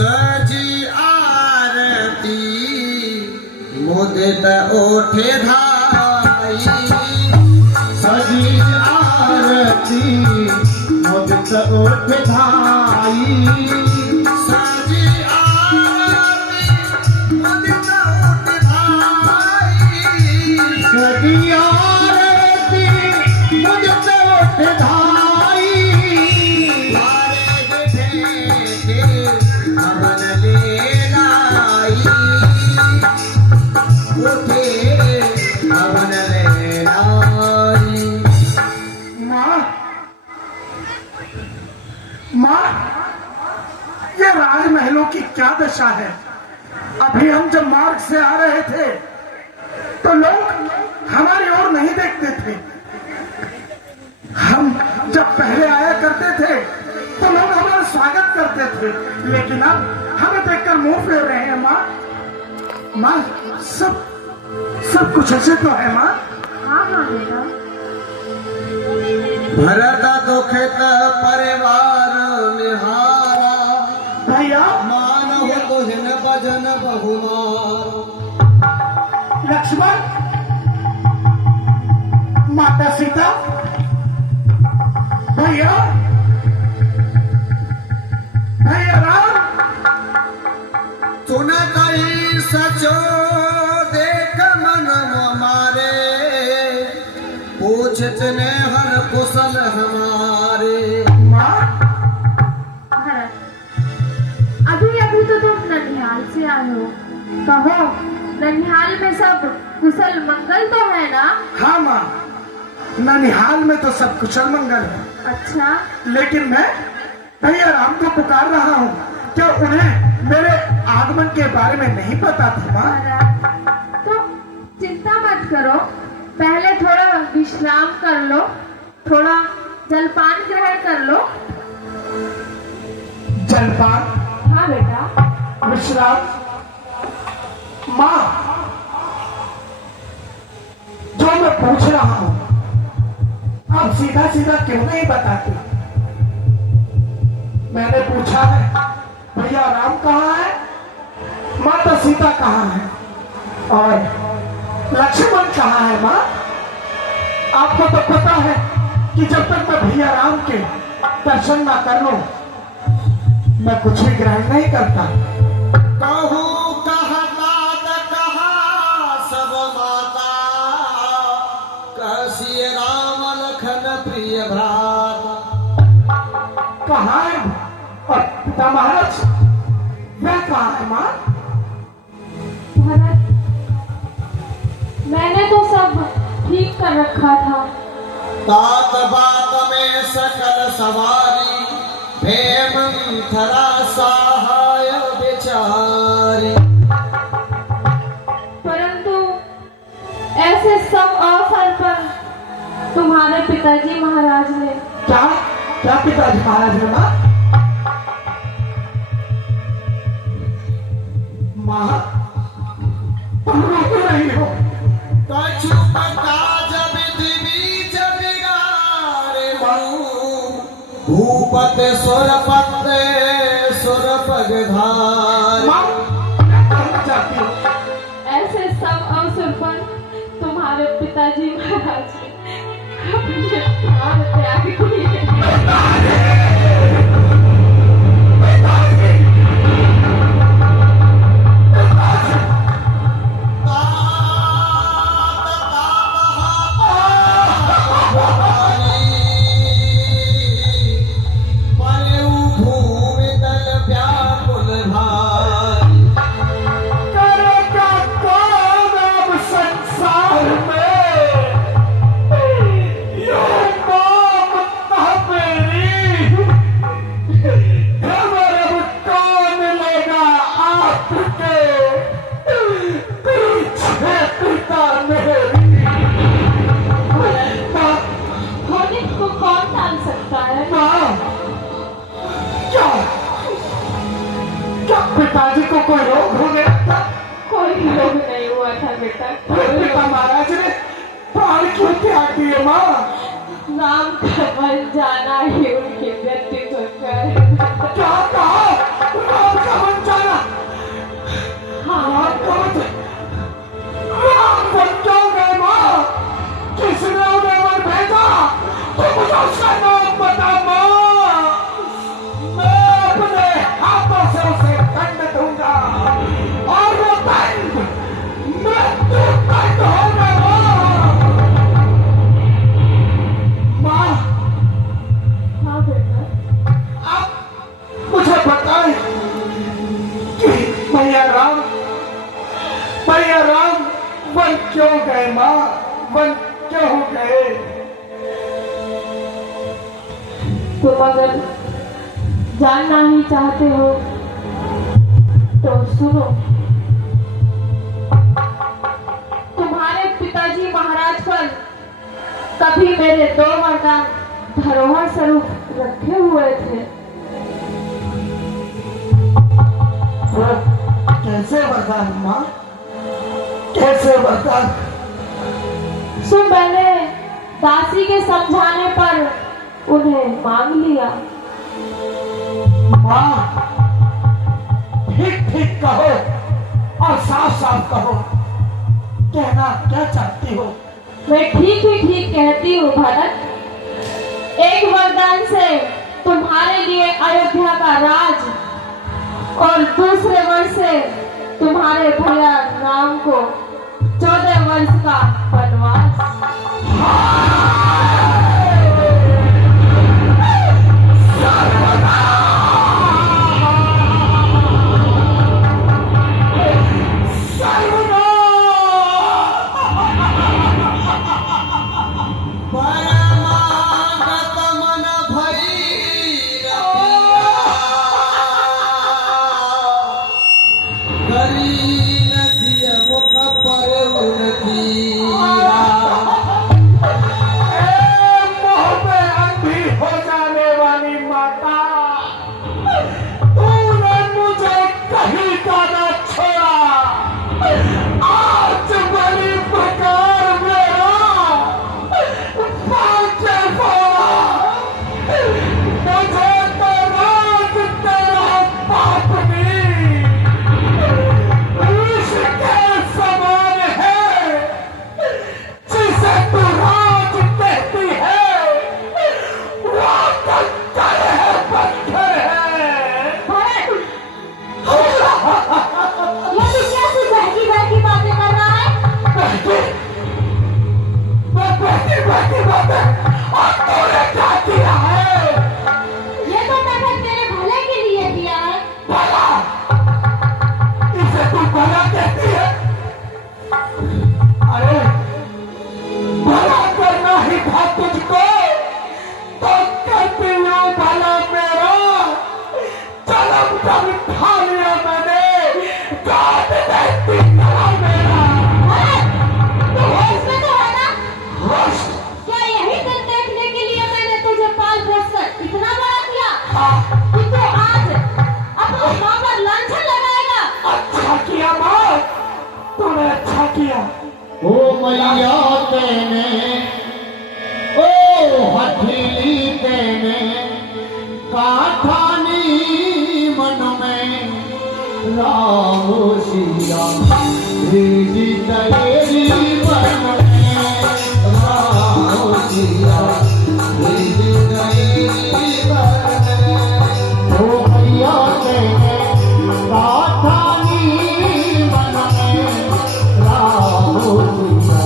सजी आरती मुदित ओठे धाई, सजी आरती मुदित ओठ धाई, सजी आरती मुदित ओठ धाई, सजी आरती मुदित ओठ धाई, मारे बैठे हवन लेनाई, उठे हवन लेनाई। माँ, ये राजमहलों की क्या दशा है। अभी हम जब मार्ग से आ रहे थे तो लोग हमारी ओर नहीं देखते थे। हम जब पहले आया करते थे तो लोग हमारा स्वागत करते थे, लेकिन अब हमें देखकर मुंह फेर रहे हैं। माँ, सब कुछ अच्छे तो है माँ। हाँ हाँ बेटा। भरत दुखित परिवार निहारा, भैया मानव तुहिन भजन बहुमार। लक्ष्मण, माता सीता, भैया राम, तुन कही सचो देख मन हमारे, पूछत ने हर कुशल हमारे। माँ, भरत, अभी अभी तो तुम ननिहाल से आए हो, कहो ननिहाल में सब कुशल मंगल तो है ना? हाँ माँ, ननिहाल में तो सब कुशल मंगल है। अच्छा, लेकिन मैं भैया राम को पुकार रहा हूँ, क्या उन्हें मेरे आगमन के बारे में नहीं पता था माँ? भरत, तो चिंता मत करो, पहले थोड़ा विश्राम कर लो, थोड़ा जलपान ग्रहण कर लो। जलपान, हाँ बेटा। विश्राम। माँ, जो मैं पूछ रहा हूँ आप सीधा सीधा क्यों नहीं बताते? मैंने पूछा है भैया राम कहाँ है, माता सीता कहाँ है और लक्ष्मण कहाँ है? माँ, आपको तो पता है कि जब तक मैं भैया राम के दर्शन ना कर लूं मैं कुछ भी ग्रहण नहीं करता। कहू कहता त कहा सब माता, कसिय राम लखन प्रिय भ्राता। कहाँ है और पिता महाराज वह कहाँ है? माँ, भरत, मैंने तो सब ठीक कर रखा था। तात बात में सकल सवारी, भेमंथरा सहाय बेचारी। परंतु ऐसे सब अवसर पर तुम्हारे पिताजी महाराज ने क्या क्या पिताजी महाराज ने? माँ, माँ तुम रोको नहीं हो। कछु काज विधि बीच बिगाड़े मुँह, भूपत सुरपत सुरपग धार। माँ, मैं कहना चाहती हूँ ऐसे सब अवसर पर तुम्हारे पिताजी महाराज ने अपने प्राण त्याग दिए। करेगा कौन अब संसार में ये ममता मेरी, खबर अब कौन लेगा आपके पीछे पिता मेरी। होने को कौन टाल सकता है? माँ, क्या क्या पिताजी को कोई रोग हो गया था? कोई रोग नहीं हुआ था बेटा। पिता महाराज ने प्राण क्यों त्याग दिए? माँ, राम का बन जाना ही उनकी व्यक्तित्व का है। क्या कहा? राम का बन क्यों गए माँ, मन क्यों गए? तुम अगर जानना ही चाहते हो तो सुनो। तुम्हारे पिताजी महाराज पर कभी मेरे 2 वरदान धरोहर स्वरूप रखे हुए थे। कैसे वरदान माँ, कैसे वरदान? सो मैंने दासी के समझाने पर उन्हें मांग लिया। माँ ठीक ठीक कहो और साफ साफ कहो, कहना क्या चाहती हो? मैं ठीक ही ठीक कहती हूँ भरत। एक वरदान से तुम्हारे लिए अयोध्या का राज और दूसरे वर्ष से तुम्हारे भैया राम को 14 वर्ष का वनवास। परमागत मन भैरविया, करी नदिया मुख पर उनतीरा। मोह में अंधी हो जाने वाली माता, तूने मुझे कहीं का न छोड़ा। आज बड़ी प्रकार मेरा पांचे फोड़ा। मुझे तो राज तेरा पाप नहीं, विष के समान है। जिसे तू राज कहती है वो कंकर है, पत्थर है। ये भी कैसी बहकी बहकी बातें कर रहा है? बहकी बातें और तूने क्या किया है? ये तो मैंने तेरे भले के लिए किया है। भला, इसे तू भला कहती है? अरे भला करना ही था तुझको तो कहती हूँ भला मेरा। जन्म जब खा लिया मैंने, काट देती गला मेरा। होश में तो है ना? होश? क्या यही दिन देखने के लिए मैंने तुझे पाल पोस कर इतना बड़ा किया कि तू आज अपनी माँ पर लांछन लगाएगा? अच्छा किया माँ, तूने अच्छा किया। ओ मैया तेने, ओ हथेली तेने, काठानी मन में राम सिया भेजी तेरी मन में। राम सिया भेजी तेरी मन में। ओ मैया तेने, काठानी मन में राम सिया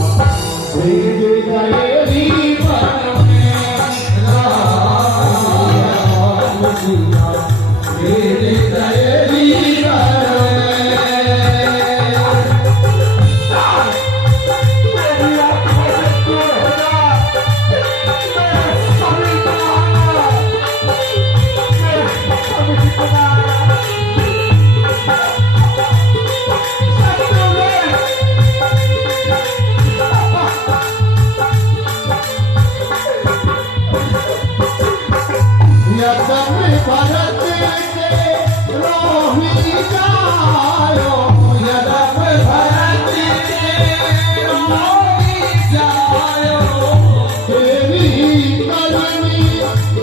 भेजी तेरी मन में। राम सिया भेजी तेरी मन में। मेरी आंखों से दूर हो जा, मेरे सभी तुम्हारा, मेरे सभी तुम्हारा। यदम भरत के रोहि जायो, यदम भरत के रोहि जायो। तेरी करनी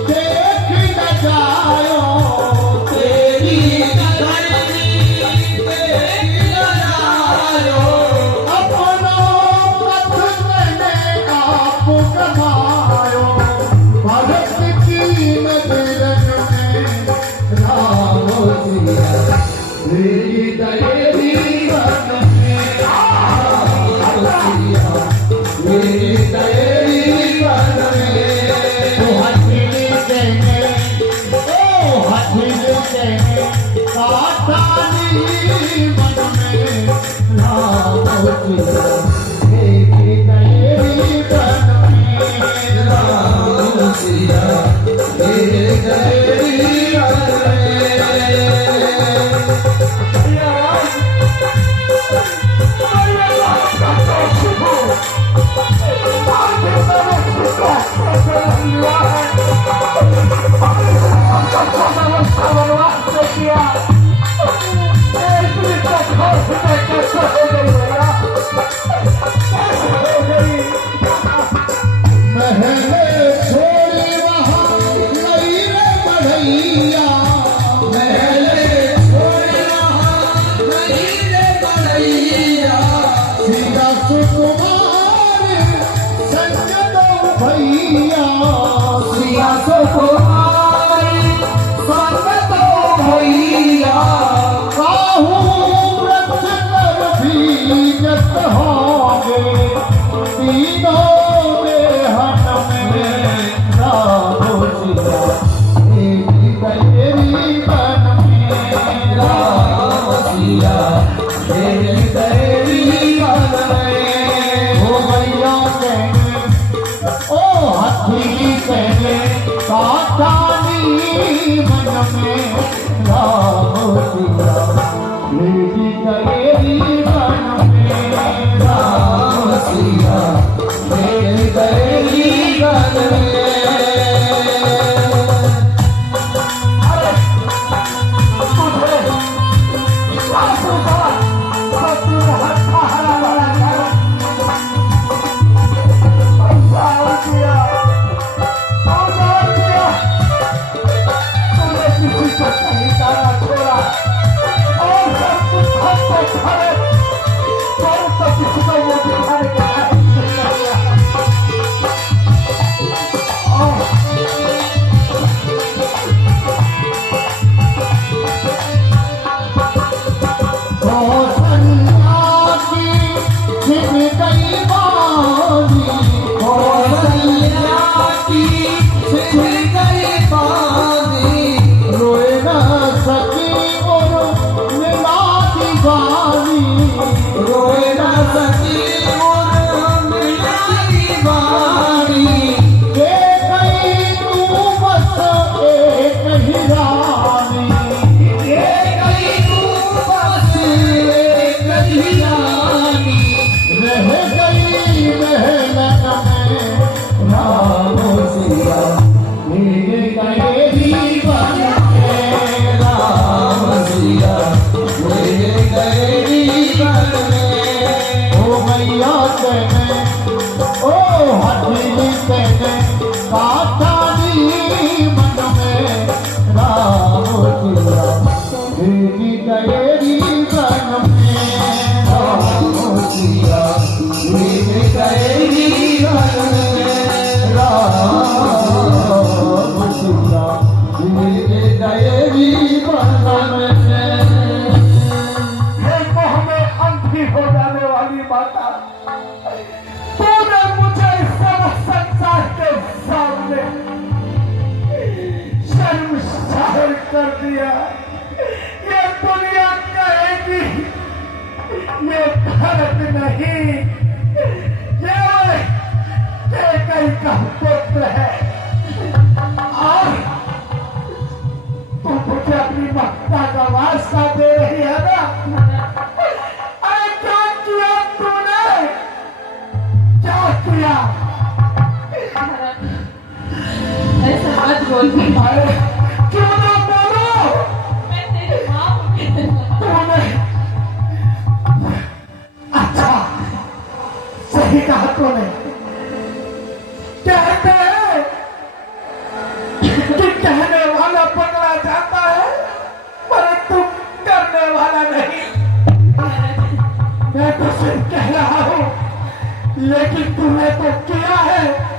देख न जायो, तेरी करनी देख न जायो। अपनो पथ मैंने आप कमायो, भरत की नजरन में राम सिया मेरी तेरी मन में। राम सिया मेरी तेरी मन में। ओ हथेली तेने, ओ हथेली तेने, काठानी मन में राम सिया राम सिया मेरी गएरी बन में राम सिया मेरी गएरी बन में। अरे तुझे सासू का ससुर हत्था हरा भरा कर उजाड़ दिया तूने किसी को नहीं जाना छोड़ा और सब कुछ खत्म खड़े तो किसी को वो दिखाने का कर दिया। ये दुनिया कहेगी ये भारत नहीं, ये कई का पुत्र है और तू मुझे अपनी ममता का वास्ता दे रही है ना। अरे क्या किया तूने, क्या किया? ऐसा मत बोल। क्यों ना बोलो? मैं तेरी माँ हूँ। तूने अच्छा सही कहा तूने। कहते हैं कि कहने वाला पकड़ा जाता है परंतु करने वाला नहीं। मैं तो सिर्फ कह रहा हूँ लेकिन तूने तो किया है।